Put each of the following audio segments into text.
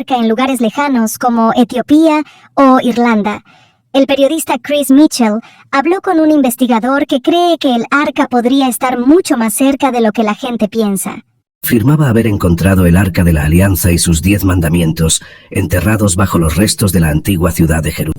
arca en lugares lejanos como Etiopía o Irlanda. El periodista Chris Mitchell habló con un investigador que cree que el arca podría estar mucho más cerca de lo que la gente piensa. Afirmaba haber encontrado el Arca de la Alianza y sus 10 mandamientos enterrados bajo los restos de la antigua ciudad de Jerusalén.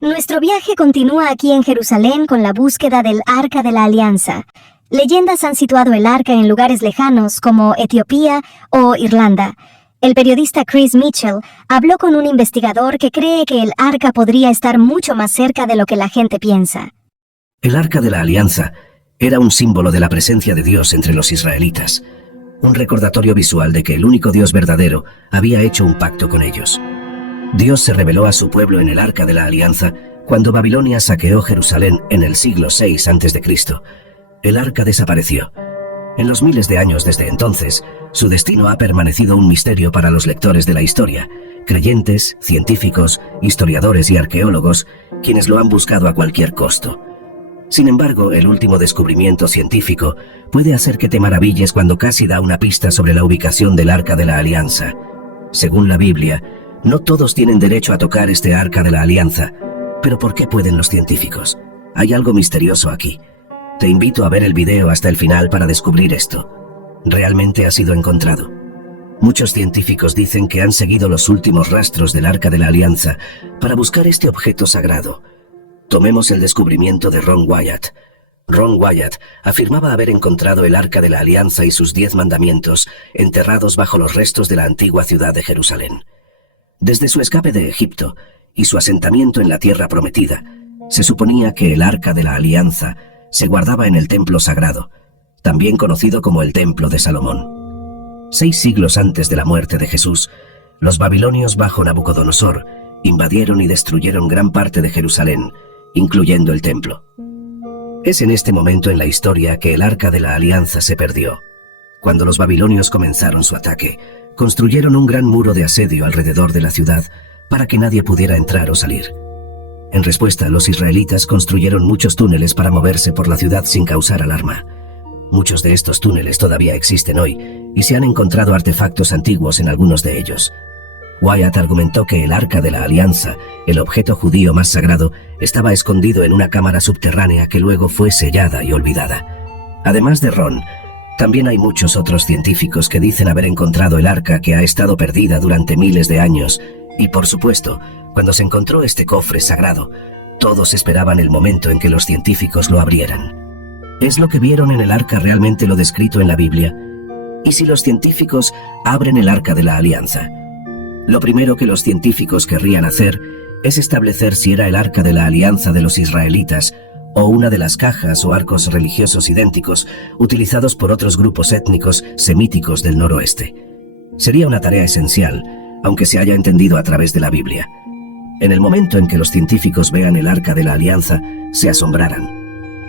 Nuestro viaje continúa aquí en Jerusalén con la búsqueda del Arca de la Alianza. Leyendas han situado el arca en lugares lejanos como Etiopía o Irlanda. El periodista Chris Mitchell habló con un investigador que cree que el arca podría estar mucho más cerca de lo que la gente piensa. El Arca de la Alianza era un símbolo de la presencia de Dios entre los israelitas, un recordatorio visual de que el único Dios verdadero había hecho un pacto con ellos. Dios se reveló a su pueblo en el Arca de la Alianza cuando Babilonia saqueó Jerusalén en el siglo VI a.C. El arca desapareció. En los miles de años desde entonces, su destino ha permanecido un misterio para los lectores de la historia, creyentes, científicos, historiadores y arqueólogos, quienes lo han buscado a cualquier costo. Sin embargo, el último descubrimiento científico puede hacer que te maravilles cuando casi da una pista sobre la ubicación del Arca de la Alianza. Según la Biblia, no todos tienen derecho a tocar este Arca de la Alianza. ¿Pero por qué pueden los científicos? Hay algo misterioso aquí. Te invito a ver el video hasta el final para descubrir esto. Realmente ha sido encontrado. Muchos científicos dicen que han seguido los últimos rastros del Arca de la Alianza para buscar este objeto sagrado. Tomemos el descubrimiento de Ron Wyatt. Ron Wyatt afirmaba haber encontrado el Arca de la Alianza y sus 10 mandamientos enterrados bajo los restos de la antigua ciudad de Jerusalén. Desde su escape de Egipto y su asentamiento en la tierra prometida, se suponía que el Arca de la Alianza se guardaba en el templo sagrado, también conocido como el Templo de Salomón. 6 siglos antes de la muerte de Jesús, los babilonios bajo Nabucodonosor invadieron y destruyeron gran parte de Jerusalén, incluyendo el templo. Es en este momento en la historia que el Arca de la Alianza se perdió. Cuando los babilonios comenzaron su ataque, construyeron un gran muro de asedio alrededor de la ciudad para que nadie pudiera entrar o salir. En respuesta, los israelitas construyeron muchos túneles para moverse por la ciudad sin causar alarma. Muchos de estos túneles todavía existen hoy y se han encontrado artefactos antiguos en algunos de ellos. Wyatt argumentó que el Arca de la Alianza, el objeto judío más sagrado, estaba escondido en una cámara subterránea que luego fue sellada y olvidada. Además de Ron, también hay muchos otros científicos que dicen haber encontrado el arca que ha estado perdida durante miles de años y, por supuesto, cuando se encontró este cofre sagrado, todos esperaban el momento en que los científicos lo abrieran. ¿Es lo que vieron en el arca realmente lo descrito en la Biblia? ¿Y si los científicos abren el Arca de la Alianza? Lo primero que los científicos querrían hacer es establecer si era el Arca de la Alianza de los israelitas o una de las cajas o arcos religiosos idénticos utilizados por otros grupos étnicos semíticos del noroeste. Sería una tarea esencial, aunque se haya entendido a través de la Biblia. En el momento en que los científicos vean el Arca de la Alianza, se asombrarán.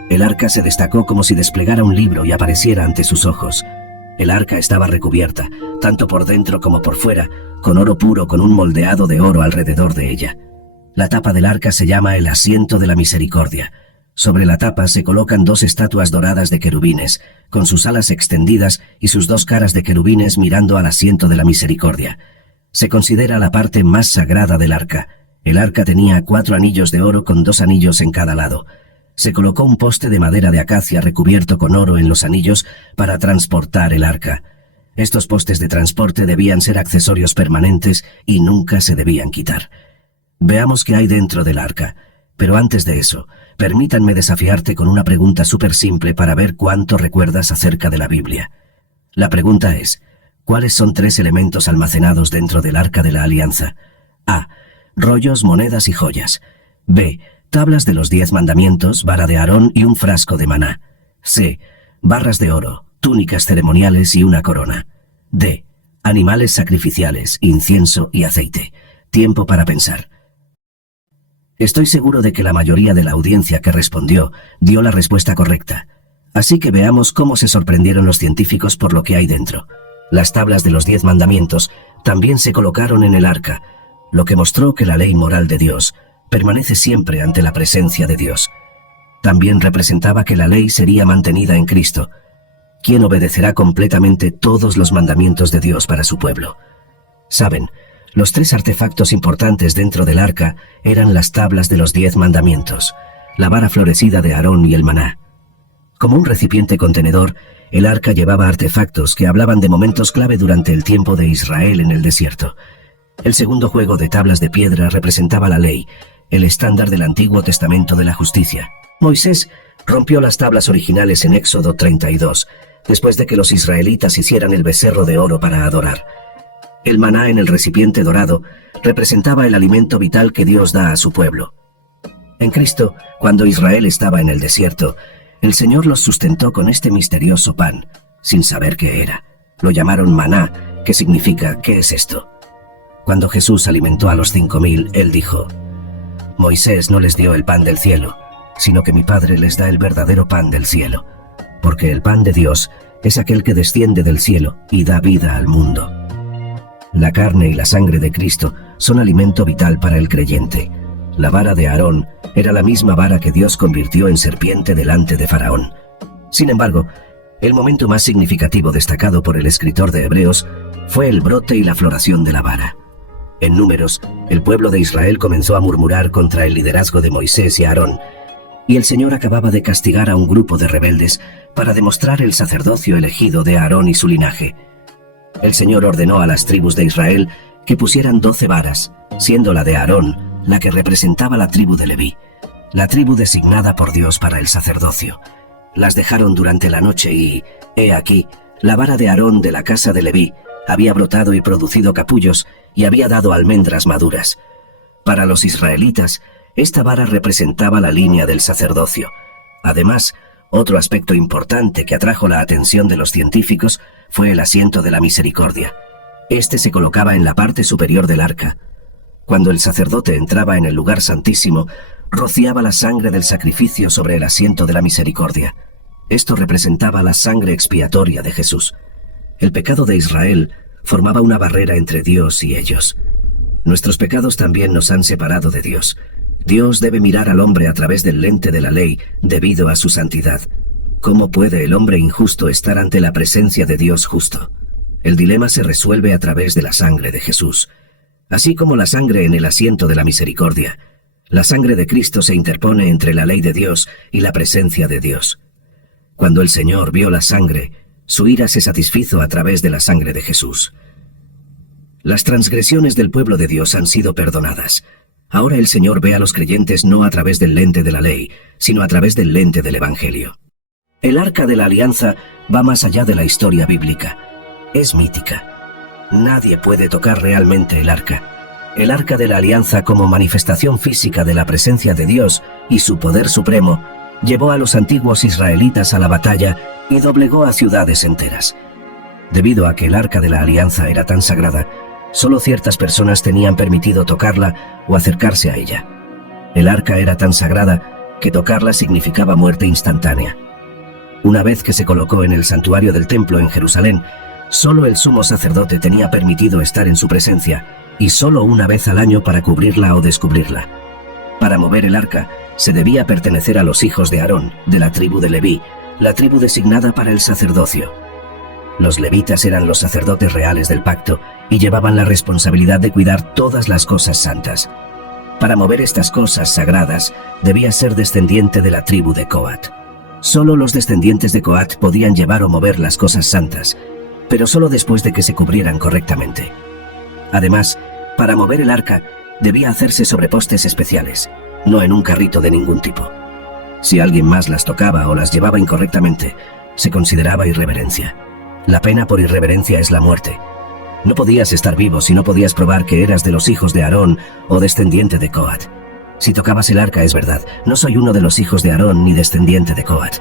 El arca se destacó como si desplegara un libro y apareciera ante sus ojos. El arca estaba recubierta, tanto por dentro como por fuera, con oro puro con un moldeado de oro alrededor de ella. La tapa del arca se llama el Asiento de la Misericordia. Sobre la tapa se colocan 2 estatuas doradas de querubines, con sus alas extendidas y sus 2 caras de querubines mirando al Asiento de la Misericordia. Se considera la parte más sagrada del arca. El arca tenía 4 anillos de oro con 2 anillos en cada lado. Se colocó un poste de madera de acacia recubierto con oro en los anillos para transportar el arca. Estos postes de transporte debían ser accesorios permanentes y nunca se debían quitar. Veamos qué hay dentro del arca, pero antes de eso, permítanme desafiarte con una pregunta súper simple para ver cuánto recuerdas acerca de la Biblia. La pregunta es, ¿cuáles son 3 elementos almacenados dentro del Arca de la Alianza? A. Rollos, monedas y joyas. B. Tablas de los 10 mandamientos, vara de Aarón y un frasco de maná. C. Barras de oro, túnicas ceremoniales y una corona. D. Animales sacrificiales, incienso y aceite. Tiempo para pensar. Estoy seguro de que la mayoría de la audiencia que respondió dio la respuesta correcta. Así que veamos cómo se sorprendieron los científicos por lo que hay dentro. Las tablas de los 10 mandamientos también se colocaron en el arca, lo que mostró que la ley moral de Dios permanece siempre ante la presencia de Dios. también representaba que la ley sería mantenida en Cristo, quien obedecerá completamente todos los mandamientos de Dios para su pueblo. Saben, los 3 artefactos importantes dentro del arca eran las tablas de los 10 mandamientos, la vara florecida de Aarón y el maná. Como un recipiente contenedor, el arca llevaba artefactos que hablaban de momentos clave durante el tiempo de Israel en el desierto. El segundo juego de tablas de piedra representaba la ley, el estándar del Antiguo Testamento de la justicia. Moisés rompió las tablas originales en Éxodo 32, después de que los israelitas hicieran el becerro de oro para adorar. El maná en el recipiente dorado representaba el alimento vital que Dios da a su pueblo. En Cristo, cuando Israel estaba en el desierto, el Señor los sustentó con este misterioso pan, sin saber qué era. Lo llamaron maná, que significa ¿qué es esto? Cuando Jesús alimentó a los 5000, Él dijo: Moisés no les dio el pan del cielo, sino que mi Padre les da el verdadero pan del cielo, porque el pan de Dios es aquel que desciende del cielo y da vida al mundo. La carne y la sangre de Cristo son alimento vital para el creyente. La vara de Aarón era la misma vara que Dios convirtió en serpiente delante de Faraón. Sin embargo, el momento más significativo destacado por el escritor de Hebreos fue el brote y la floración de la vara. En Números, el pueblo de Israel comenzó a murmurar contra el liderazgo de Moisés y Aarón, y el Señor acababa de castigar a un grupo de rebeldes para demostrar el sacerdocio elegido de Aarón y su linaje. El Señor ordenó a las tribus de Israel que pusieran 12 varas, siendo la de Aarón la que representaba la tribu de Leví, la tribu designada por Dios para el sacerdocio. Las dejaron durante la noche y, he aquí, la vara de Aarón de la casa de Leví había brotado y producido capullos y había dado almendras maduras. Para los israelitas, esta vara representaba la línea del sacerdocio. Además, otro aspecto importante que atrajo la atención de los científicos fue el asiento de la misericordia. Este se colocaba en la parte superior del arca. Cuando el sacerdote entraba en el lugar santísimo, rociaba la sangre del sacrificio sobre el asiento de la misericordia. Esto representaba la sangre expiatoria de Jesús. El pecado de Israel formaba una barrera entre Dios y ellos. Nuestros pecados también nos han separado de Dios. Dios debe mirar al hombre a través del lente de la ley debido a su santidad. ¿Cómo puede el hombre injusto estar ante la presencia de Dios justo? El dilema se resuelve a través de la sangre de Jesús. Así como la sangre en el asiento de la misericordia, la sangre de Cristo se interpone entre la ley de Dios y la presencia de Dios. Cuando el Señor vio la sangre, su ira se satisfizo a través de la sangre de Jesús. Las transgresiones del pueblo de Dios han sido perdonadas. Ahora el Señor ve a los creyentes no a través del lente de la ley, sino a través del lente del Evangelio. El Arca de la Alianza va más allá de la historia bíblica. Es mítica. Nadie puede tocar realmente el Arca. El Arca de la Alianza, como manifestación física de la presencia de Dios y su poder supremo, llevó a los antiguos israelitas a la batalla y doblegó a ciudades enteras. Debido a que el Arca de la Alianza era tan sagrada, solo ciertas personas tenían permitido tocarla o acercarse a ella. El arca era tan sagrada que tocarla significaba muerte instantánea. Una vez que se colocó en el santuario del templo en Jerusalén, solo el sumo sacerdote tenía permitido estar en su presencia, y solo una vez al año para cubrirla o descubrirla. Para mover el arca, se debía pertenecer a los hijos de Aarón, de la tribu de Leví, la tribu designada para el sacerdocio. Los levitas eran los sacerdotes reales del pacto y llevaban la responsabilidad de cuidar todas las cosas santas. Para mover estas cosas sagradas, debía ser descendiente de la tribu de Coat. Solo los descendientes de Coat podían llevar o mover las cosas santas, pero solo después de que se cubrieran correctamente. Además, para mover el arca, debía hacerse sobre postes especiales, no en un carrito de ningún tipo. Si alguien más las tocaba o las llevaba incorrectamente, se consideraba irreverencia. La pena por irreverencia es la muerte. No podías estar vivo si no podías probar que eras de los hijos de Aarón o descendiente de Coat. Si tocabas el arca es verdad, no soy uno de los hijos de Aarón ni descendiente de Coat.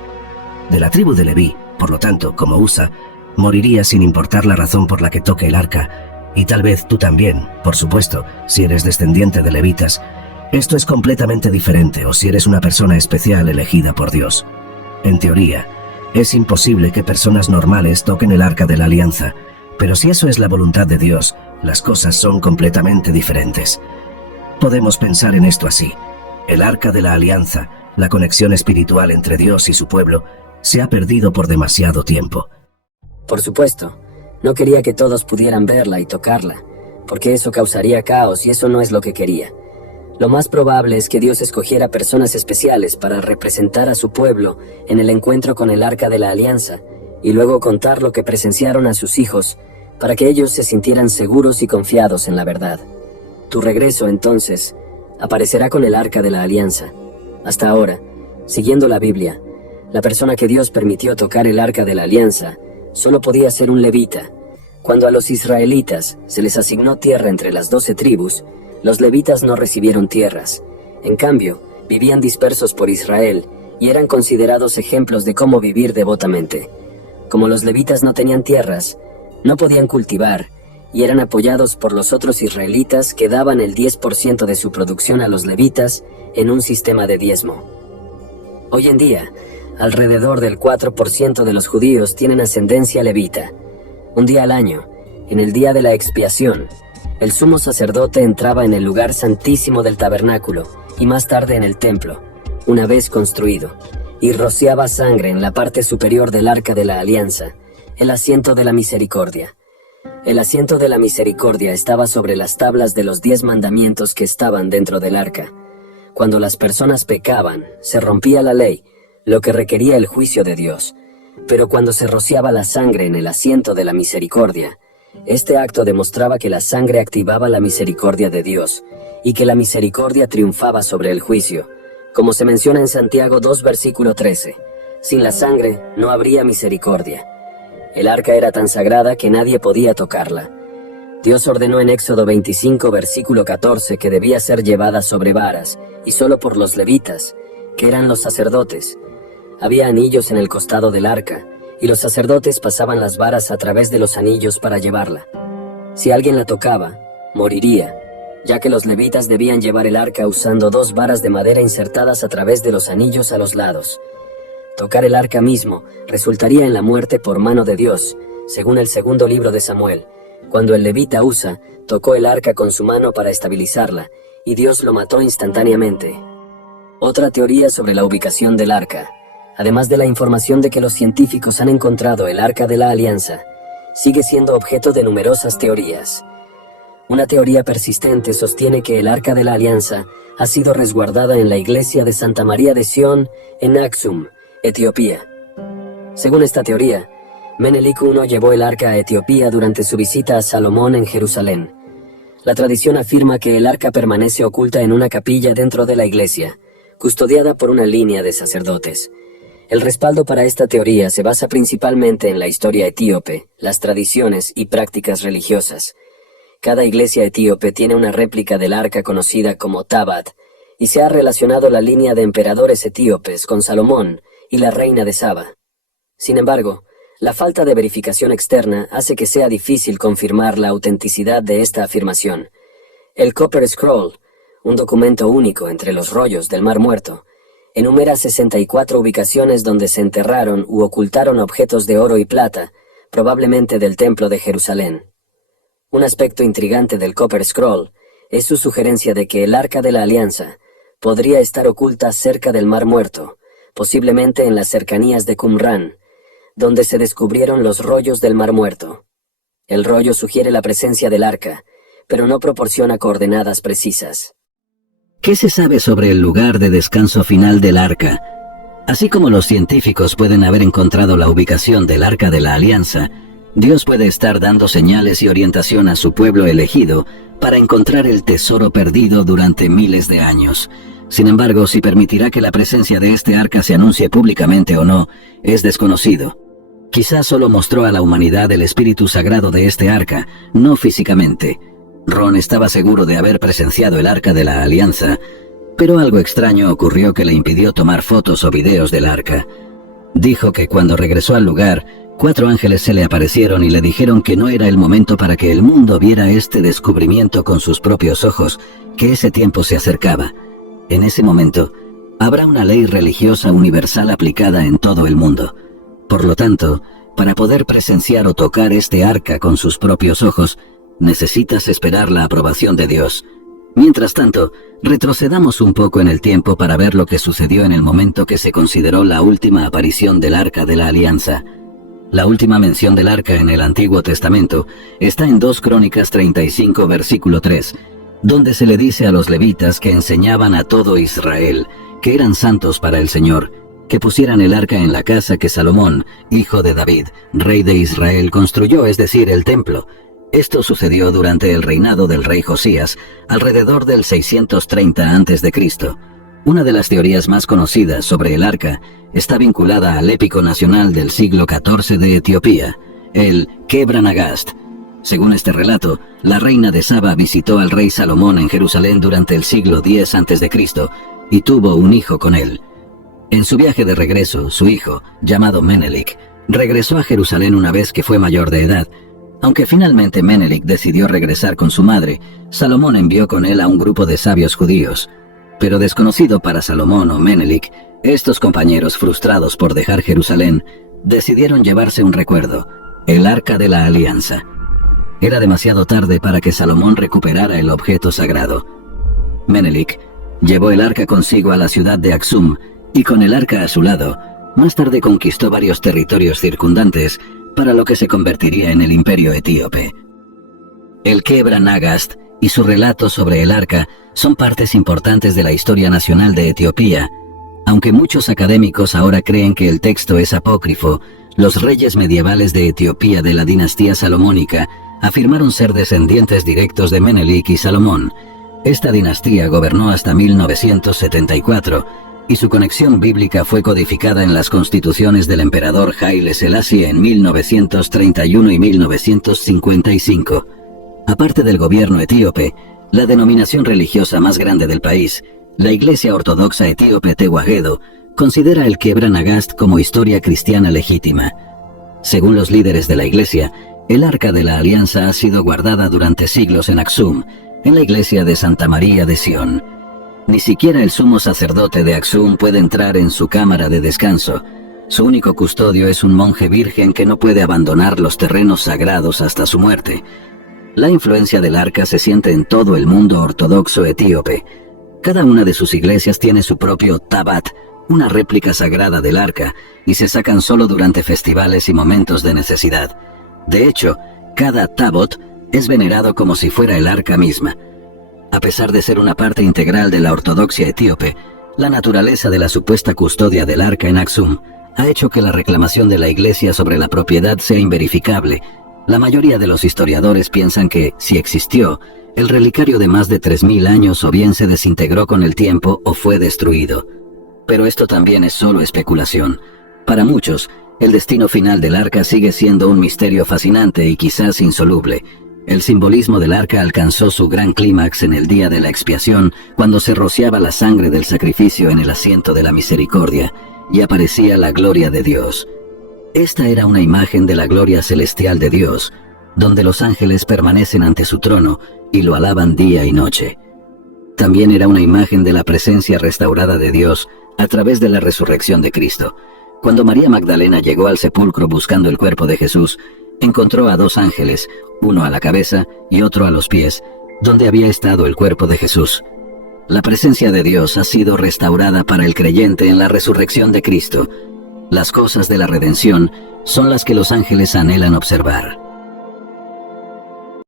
De la tribu de Leví, por lo tanto, como Usa, moriría sin importar la razón por la que toque el arca, y tal vez tú también, por supuesto, si eres descendiente de levitas. Esto es completamente diferente, o si eres una persona especial elegida por Dios. En teoría, es imposible que personas normales toquen el Arca de la Alianza, pero si eso es la voluntad de Dios, las cosas son completamente diferentes. Podemos pensar en esto así. El Arca de la Alianza La conexión espiritual entre Dios y su pueblo se ha perdido por demasiado tiempo. Por supuesto, no quería que todos pudieran verla y tocarla, porque eso causaría caos y eso no es lo que quería. Lo más probable es que Dios escogiera personas especiales para representar a su pueblo en el encuentro con el Arca de la Alianza y luego contar lo que presenciaron a sus hijos para que ellos se sintieran seguros y confiados en la verdad. Tu regreso, entonces, aparecerá con el Arca de la Alianza. Hasta ahora, siguiendo la Biblia, la persona que Dios permitió tocar el Arca de la Alianza solo podía ser un levita. Cuando a los israelitas se les asignó tierra entre las 12 tribus, los levitas no recibieron tierras. En cambio, vivían dispersos por Israel y eran considerados ejemplos de cómo vivir devotamente. Como los levitas no tenían tierras, no podían cultivar y eran apoyados por los otros israelitas que daban el 10% de su producción a los levitas en un sistema de diezmo. Hoy en día, alrededor del 4% de los judíos tienen ascendencia levita. Un día al año, en el día de la expiación, el sumo sacerdote entraba en el lugar santísimo del tabernáculo y más tarde en el templo, una vez construido, y rociaba sangre en la parte superior del Arca de la Alianza, el asiento de la misericordia. El asiento de la misericordia estaba sobre las tablas de los 10 mandamientos que estaban dentro del arca. Cuando las personas pecaban, se rompía la ley, lo que requería el juicio de Dios. Pero cuando se rociaba la sangre en el asiento de la misericordia, este acto demostraba que la sangre activaba la misericordia de Dios y que la misericordia triunfaba sobre el juicio, como se menciona en Santiago 2, versículo 13. Sin la sangre no habría misericordia. El arca era tan sagrada que nadie podía tocarla. Dios ordenó en Éxodo 25, versículo 14, que debía ser llevada sobre varas, y solo por los levitas, que eran los sacerdotes. Había anillos en el costado del arca, y los sacerdotes pasaban las varas a través de los anillos para llevarla. Si alguien la tocaba, moriría, ya que los levitas debían llevar el arca usando 2 varas de madera insertadas a través de los anillos a los lados. Tocar el arca mismo resultaría en la muerte por mano de Dios, según el segundo libro de Samuel, cuando el levita Usa tocó el arca con su mano para estabilizarla, y Dios lo mató instantáneamente. Otra teoría sobre la ubicación del arca, además de la información de que los científicos han encontrado el Arca de la Alianza, sigue siendo objeto de numerosas teorías. Una teoría persistente sostiene que el Arca de la Alianza ha sido resguardada en la iglesia de Santa María de Sion en Aksum, Etiopía. Según esta teoría, Menelik I llevó el arca a Etiopía durante su visita a Salomón en Jerusalén. La tradición afirma que el arca permanece oculta en una capilla dentro de la iglesia, custodiada por una línea de sacerdotes. El respaldo para esta teoría se basa principalmente en la historia etíope, las tradiciones y prácticas religiosas. Cada iglesia etíope tiene una réplica del arca conocida como Tabat, y se ha relacionado la línea de emperadores etíopes con Salomón y la reina de Saba. Sin embargo, la falta de verificación externa hace que sea difícil confirmar la autenticidad de esta afirmación. El Copper Scroll, un documento único entre los rollos del Mar Muerto, enumera 64 ubicaciones donde se enterraron u ocultaron objetos de oro y plata, probablemente del Templo de Jerusalén. Un aspecto intrigante del Copper Scroll es su sugerencia de que el Arca de la Alianza podría estar oculta cerca del Mar Muerto, posiblemente en las cercanías de Qumran, donde se descubrieron los rollos del Mar Muerto. El rollo sugiere la presencia del arca, pero no proporciona coordenadas precisas. ¿Qué se sabe sobre el lugar de descanso final del arca? Así como los científicos pueden haber encontrado la ubicación del Arca de la Alianza, Dios puede estar dando señales y orientación a su pueblo elegido para encontrar el tesoro perdido durante miles de años. Sin embargo, si permitirá que la presencia de este arca se anuncie públicamente o no, es desconocido. Quizás solo mostró a la humanidad el espíritu sagrado de este arca, no físicamente. Ron estaba seguro de haber presenciado el Arca de la Alianza, pero algo extraño ocurrió que le impidió tomar fotos o videos del arca. Dijo que cuando regresó al lugar, 4 ángeles se le aparecieron y le dijeron que no era el momento para que el mundo viera este descubrimiento con sus propios ojos, que ese tiempo se acercaba. En ese momento, habrá una ley religiosa universal aplicada en todo el mundo. Por lo tanto, para poder presenciar o tocar este arca con sus propios ojos, necesitas esperar la aprobación de Dios. Mientras tanto, retrocedamos un poco en el tiempo para ver lo que sucedió en el momento que se consideró la última aparición del Arca de la Alianza. La última mención del Arca en el Antiguo Testamento está en 2 Crónicas 35, versículo 3, donde se le dice a los levitas que enseñaban a todo Israel, que eran santos para el Señor, que pusieran el Arca en la casa que Salomón, hijo de David, rey de Israel, construyó, es decir, el templo. Esto sucedió durante el reinado del rey Josías, alrededor del 630 a.C. Una de las teorías más conocidas sobre el Arca está vinculada al épico nacional del siglo XIV de Etiopía, el Kebra Nagast. Según este relato, la reina de Saba visitó al rey Salomón en Jerusalén durante el siglo X a.C. y tuvo un hijo con él. En su viaje de regreso, su hijo, llamado Menelik, regresó a Jerusalén una vez que fue mayor de edad. Aunque finalmente Menelik decidió regresar con su madre, Salomón envió con él a un grupo de sabios judíos. Pero desconocido para Salomón o Menelik, estos compañeros, frustrados por dejar Jerusalén, decidieron llevarse un recuerdo, el Arca de la Alianza. Era demasiado tarde para que Salomón recuperara el objeto sagrado. Menelik llevó el arca consigo a la ciudad de Aksum y con el arca a su lado, más tarde conquistó varios territorios circundantes para lo que se convertiría en el imperio etíope. El Kebra Nagast y su relato sobre el arca son partes importantes de la historia nacional de Etiopía. Aunque muchos académicos ahora creen que el texto es apócrifo, los reyes medievales de Etiopía de la dinastía salomónica afirmaron ser descendientes directos de Menelik y Salomón. Esta dinastía gobernó hasta 1974 y su conexión bíblica fue codificada en las constituciones del emperador Haile Selassie en 1931 y 1955. Aparte del gobierno etíope, la denominación religiosa más grande del país, la Iglesia Ortodoxa Etíope Tewahedo, considera el Kebra Nagast como historia cristiana legítima. Según los líderes de la Iglesia, el Arca de la Alianza ha sido guardada durante siglos en Aksum, en la iglesia de Santa María de Sion. Ni siquiera el sumo sacerdote de Aksum puede entrar en su cámara de descanso. Su único custodio es un monje virgen que no puede abandonar los terrenos sagrados hasta su muerte. La influencia del arca se siente en todo el mundo ortodoxo etíope. Cada una de sus iglesias tiene su propio tabat, una réplica sagrada del arca, y se sacan solo durante festivales y momentos de necesidad. De hecho, cada tabot es venerado como si fuera el arca misma. A pesar de ser una parte integral de la ortodoxia etíope, la naturaleza de la supuesta custodia del arca en Aksum ha hecho que la reclamación de la iglesia sobre la propiedad sea inverificable. La mayoría de los historiadores piensan que, si existió, el relicario de más de 3000 años o bien se desintegró con el tiempo o fue destruido. Pero esto también es solo especulación. Para muchos, el destino final del arca sigue siendo un misterio fascinante y quizás insoluble. El simbolismo del arca alcanzó su gran clímax en el día de la expiación, cuando se rociaba la sangre del sacrificio en el asiento de la misericordia, y aparecía la gloria de Dios. Esta era una imagen de la gloria celestial de Dios, donde los ángeles permanecen ante su trono y lo alaban día y noche. También era una imagen de la presencia restaurada de Dios a través de la resurrección de Cristo. Cuando María Magdalena llegó al sepulcro buscando el cuerpo de Jesús, encontró a 2 ángeles, uno a la cabeza y otro a los pies, donde había estado el cuerpo de Jesús. La presencia de Dios ha sido restaurada para el creyente en la resurrección de Cristo. Las cosas de la redención son las que los ángeles anhelan observar.